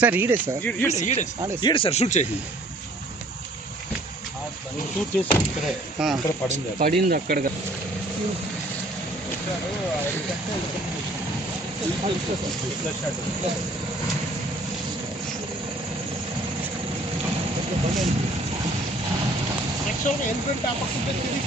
Sir ఈడే sir ఈడే sir shoot చేసి అక్కడ పడింది అక్కడ ఎలిఫెంట్ ఆపకుంటే తిరిగి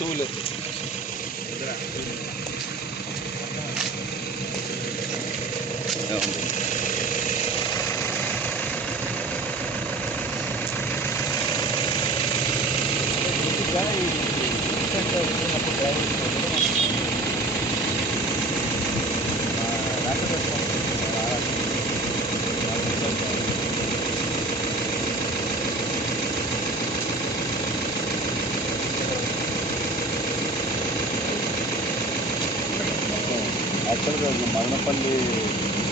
टू व्हीलर యాక్చువల్గా మదనపల్లి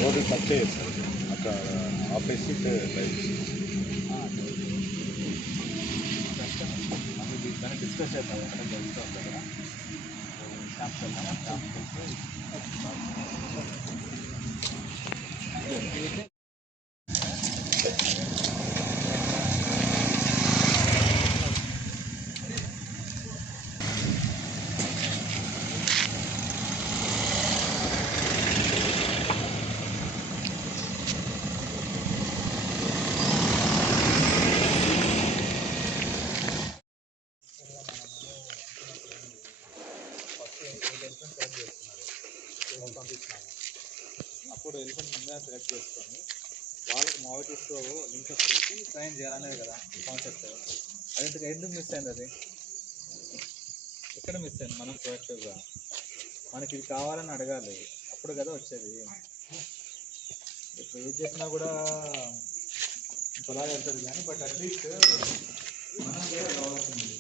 రోడ్డు టచ్ చేయదు సార్ అక్కడ ఆపోజిట్ దాన్ని డిస్కస్ చేద్దాం అక్కడ జరుగుతుంది కదా షాప్కి వెళ్తామా షాప్కి అప్పుడు ఎలిఫెంట్ ముందే సెలెక్ట్ చేసుకొని వాళ్ళకి మావిటీస్తో లింకప్ చేసి ట్రైన్ చేయాలనేది కదా కాన్సెప్ట్. అది ఎందుకు మిస్ అయింది? అది ఎక్కడ మిస్ అయింది? మనం ప్రొయాక్టివ్గా మనకి ఇది కావాలని అడగాలి, అప్పుడు కదా వచ్చేది. ఇప్పుడు ఏది చేసినా కూడా ఇంకోలా వెళ్తుంది కానీ బట్ అట్లీస్ట్ మనం కూడా కావాల్సింది.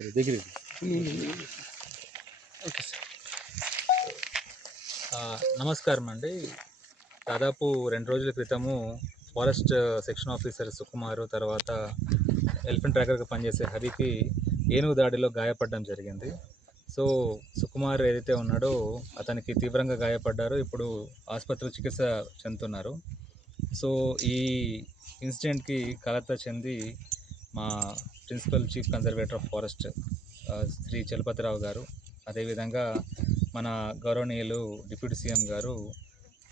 దగ్గర నమస్కారం అండి. దాదాపు 2 రోజుల క్రితము ఫారెస్ట్ సెక్షన్ ఆఫీసర్ సుకుమారు, తర్వాత ఎలిఫెంట్ ట్రాకర్గా పనిచేసే హరికి ఏనుగు దాడిలో గాయపడడం జరిగింది. సో సుకుమార్ ఏదైతే ఉన్నాడో అతనికి తీవ్రంగా గాయపడ్డారు. ఇప్పుడు ఆసుపత్రిలో చికిత్స చెందుతున్నారు. సో ఈ ఇన్సిడెంట్కి కలత చెంది మా principal chief conservator of forest Shri Chalapathirao గారు, అదేవిధంగా మన గౌరవనీయులు డిప్యూటీ సీఎం గారు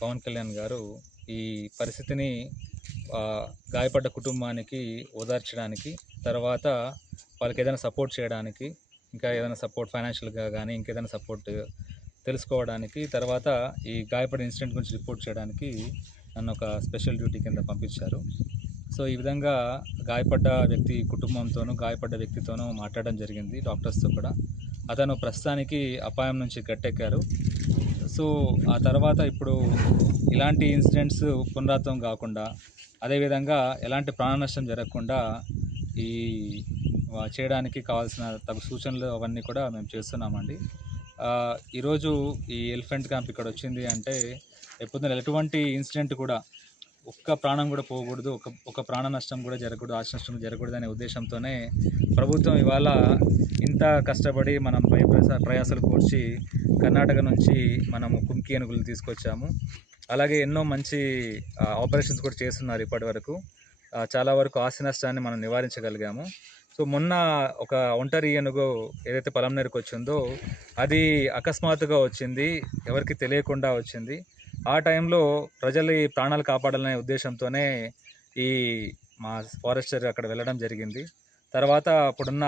పవన్ కళ్యాణ్ గారు ఈ పరిస్థితిని గాయపడ్డ కుటుంబానికి ఓదార్చడానికి, తర్వాత వాళ్ళకి ఏదైనా సపోర్ట్ చేయడానికి, ఇంకా ఏదైనా సపోర్ట్ ఫైనాన్షియల్గా కానీ ఇంకేదైనా సపోర్ట్ తెలుసుకోవడానికి, తర్వాత ఈ గాయపడిన ఇన్సిడెంట్ గురించి రిపోర్ట్ చేయడానికి నన్ను ఒక స్పెషల్ డ్యూటీ కింద పంపించారు. సో ఈ విధంగా గాయపడ్డ వ్యక్తి కుటుంబంతోనూ గాయపడ్డ వ్యక్తితోనూ మాట్లాడడం జరిగింది, డాక్టర్స్తో కూడా. అతను ప్రస్తుతానికి అపాయం నుంచి గట్టెక్కారు. సో ఆ తర్వాత ఇప్పుడు ఇలాంటి ఇన్సిడెంట్స్ పునరావృతం కాకుండా, అదేవిధంగా ఎలాంటి ప్రాణ నష్టం జరగకుండా ఈ చేయడానికి కావాల్సిన తగు సూచనలు అవన్నీ కూడా మేము చేస్తున్నామండి. ఈరోజు ఈ ఎలిఫెంట్ క్యాంప్ ఇక్కడ వచ్చింది అంటే ఎప్పుడు ఎటువంటి ఇన్సిడెంట్ కూడా ఒక్క ప్రాణం కూడా పోకూడదు, ఒక ప్రాణ నష్టం కూడా జరగకూడదు, ఆశ నష్టం జరగకూడదు అనే ఉద్దేశంతోనే ప్రభుత్వం ఇవాళ ఇంత కష్టపడి మనం ప్రయాసాలు కూర్చి కర్ణాటక నుంచి మనము కుంకి ఏనుగులు తీసుకొచ్చాము. అలాగే ఎన్నో మంచి ఆపరేషన్స్ కూడా చేస్తున్నారు ఇప్పటి వరకు. చాలా వరకు ఆస్తి నష్టాన్ని మనం నివారించగలిగాము. సో మొన్న ఒక ఒంటరి ఏనుగు ఏదైతే పలంనేరుకు వచ్చిందో అది అకస్మాత్తుగా వచ్చింది, ఎవరికి తెలియకుండా వచ్చింది. ఆ టైంలో ప్రజలు ప్రాణాలు కాపాడాలనే ఉద్దేశంతోనే ఈ మా ఫారెస్టర్ అక్కడ వెళ్ళడం జరిగింది. తర్వాత అప్పుడున్న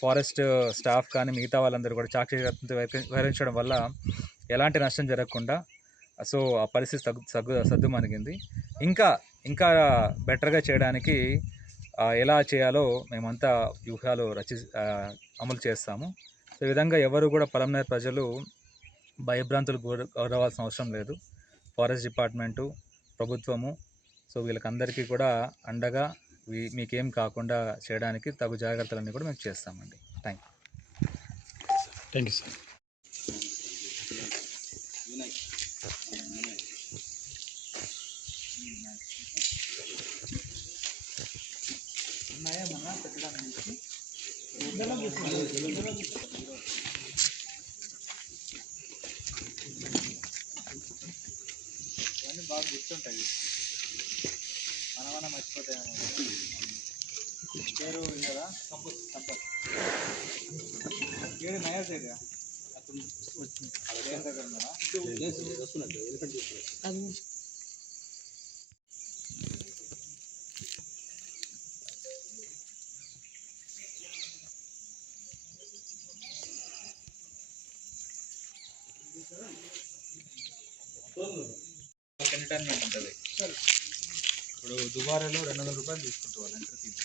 ఫారెస్ట్ స్టాఫ్ కానీ మిగతా వాళ్ళందరూ కూడా చాకచక్యంతో వ్యవహరించడం వల్ల ఎలాంటి నష్టం జరగకుండా సో ఆ పరిస్థితి సద్దుమణిగింది. ఇంకా బెటర్గా చేయడానికి ఎలా చేయాలో మేమంతా వ్యూహాలు అమలు చేస్తాము. సో ఈ విధంగా ఎవరు కూడా పలంనేరు ప్రజలు భయభ్రాంతులు గురవ్వాల్సిన అవసరం లేదు. ఫారెస్ట్ డిపార్ట్మెంటు, ప్రభుత్వము, సో వీళ్ళకందరికీ కూడా అండగా మీకేం కాకుండా చేయడానికి తగు జాగ్రత్తలన్నీ కూడా మేము చేస్తామండి. Thank you sir. ఇవన్నీ బాగా గుర్తుంటాయి, మనం మర్చిపోతాయేమో. పేరు కదా సంపత్ ఏడు నయర్ దగ్గర దగ్గర ఉన్నారా? ఎంటర్టైన్మెంట్ ఉంటుంది. ఇప్పుడు దుబారాలో 200 రూపాయలు తీసుకుంటారు ఎంట్రీ ఫీజు.